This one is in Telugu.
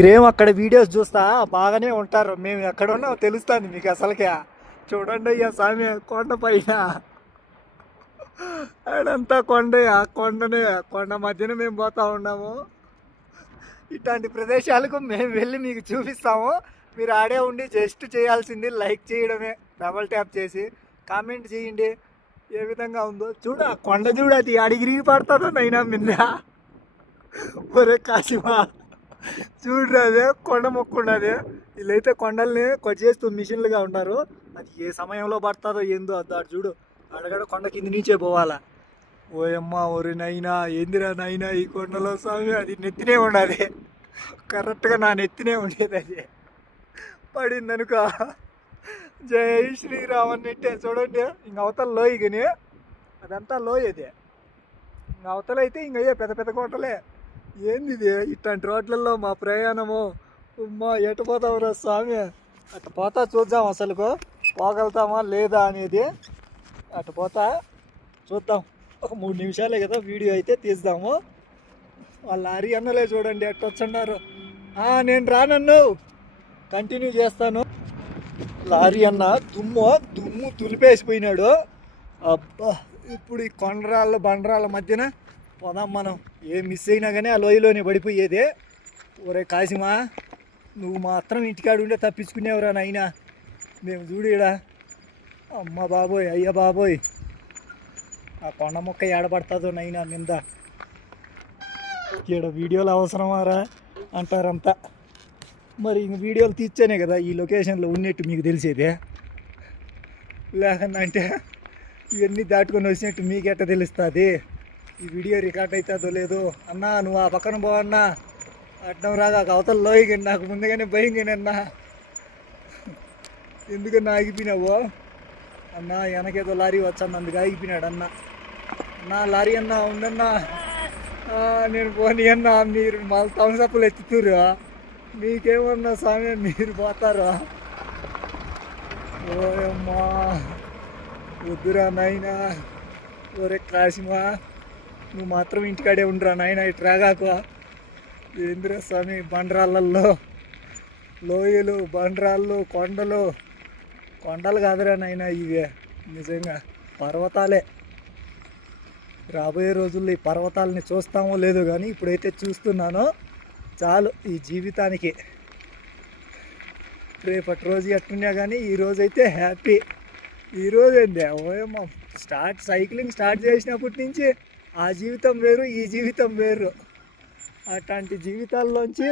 మీరేం అక్కడ వీడియోస్ చూస్తా బాగానే ఉంటారు, మేము ఎక్కడ ఉన్నామో తెలుస్తుంది మీకు అసలుకే. చూడండి అయ్యా స్వామి, కొండ పైన ఆడంతా కొండ, ఆ కొండ మధ్యన మేము పోతా ఉన్నాము. ఇట్లాంటి ప్రదేశాలకు మేము వెళ్ళి మీకు చూపిస్తాము. మీరు ఆడే ఉండి జస్ట్ చేయాల్సింది లైక్ చేయడమే, డబల్ ట్యాప్ చేసి కామెంట్ చేయండి ఏ విధంగా ఉందో. చూడ కొండ చూడ, అది అడిగిరిగి పడుతుందో నైనా మింద. ఒరే కాశీమా చూడరా, అదే కొండ మొక్కుండదే. వీళ్ళైతే కొండల్ని కొట్టేస్తూ మిషన్లుగా ఉంటారు. అది ఏ సమయంలో పడుతుందో ఏందో అదాడు చూడు, అడగడ కొండ కింద నుంచే పోవాలా. ఓయమ్మ ఒరి నైనా, ఏందిరా నైనా ఈ కొండలో స్వామి, అది నెత్తినే ఉండదు, కరెక్ట్గా నా నెత్తినే ఉండేది. అది పడిందనుక జై శ్రీరామ్ అన్నట్టే. చూడండి ఇంక అవతల లోయ, కానీ అదంతా లోయ. అది ఇంక అవతల అయితే ఇంక అయ్యే పెద్ద పెద్ద కొండలే. ఏంది ఇది ఇట్లాంటి రోడ్లలో మా ప్రయాణము. ఉమ్మా ఎటు పోతావురా స్వామి, అటు పోతా చూద్దాం అసలుకు పోగలుగుతామా లేదా అనేది. అటు పోతా చూద్దాం, ఒక 3 నిమిషాలే కదా వీడియో అయితే తీద్దాము. వాళ్ళ లారీ అన్నలే చూడండి ఎట్ట వచ్చున్నారు. నేను రానన్ను కంటిన్యూ చేస్తాను. లారీ అన్న దుమ్ము తులిపేసిపోయినాడు. అబ్బా, ఇప్పుడు ఈ కొండరాళ్ళ బండరాళ్ళ మధ్యన పోదాం మనం. ఏం మిస్ అయినా కానీ ఆ లోయలోనే పడిపోయేదే. ఒరే కాసిమా, నువ్వు మాత్రం ఇంటికాడు ఉండే తప్పించుకునేవరా నాయనా. మేము చూడేడా, అమ్మ బాబోయ్, అయ్య బాబోయ్, ఆ కొండ మొక్క ఏడబడుతుందో నైనా మింద. ఈడ వీడియోలు అవసరమారా అంటారంతా. మరి ఇంక వీడియోలు తీర్చేనే కదా ఈ లొకేషన్లో ఉన్నట్టు మీకు తెలిసేదే. లేకనంటే ఇవన్నీ దాటుకొని వచ్చినట్టు మీకెట్ట తెలుస్తుంది, ఈ వీడియో రికార్డ్ అవుతుందో లేదో. అన్నా నువ్వు ఆ పక్కన పోవన్నా, అడ్డం రాగా అవతల లోయగండి, నాకు ముందుగానే భయం కానీ అన్నా. ఎందుకన్నా ఆగిపోయినావు అన్నా? వెనకేదో లారీ వచ్చాను అందుకు ఆగిపోయినాడు అన్న. అన్నా లారీ అన్నా ఉండన్నా, నేను పోనీ అన్నా. మీరు మళ్ళీ థమ్సప్లు ఎత్తుతురు, మీకేమన్నా స్వామి మీరు పోతారా? ఓయమ్మా వద్దురా నాయనా. ఒరే కాసిమా, నువ్వు మాత్రం ఇంటికాడే ఉండరా నాయన, ఇటు రాగాకు. ఏందిరా స్వామి, బండరాళ్ళల్లో లోయలు, బండరాళ్ళు, కొండలు కాదురా నాయన ఇవే, నిజంగా పర్వతాలే. రాబోయే రోజుల్లో ఈ పర్వతాలని చూస్తామో లేదో కానీ ఇప్పుడైతే చూస్తున్నాను చాలు ఈ జీవితానికి. రేపటి రోజు ఎట్టున్నా కానీ ఈరోజైతే హ్యాపీ. ఈరోజు ఏంది ఓయమ్మ, సైక్లింగ్ స్టార్ట్ చేసినప్పటి నుంచి ఆ జీవితం వేరు, ఈ జీవితం వేరు. అట్లాంటి జీవితాల్లోంచి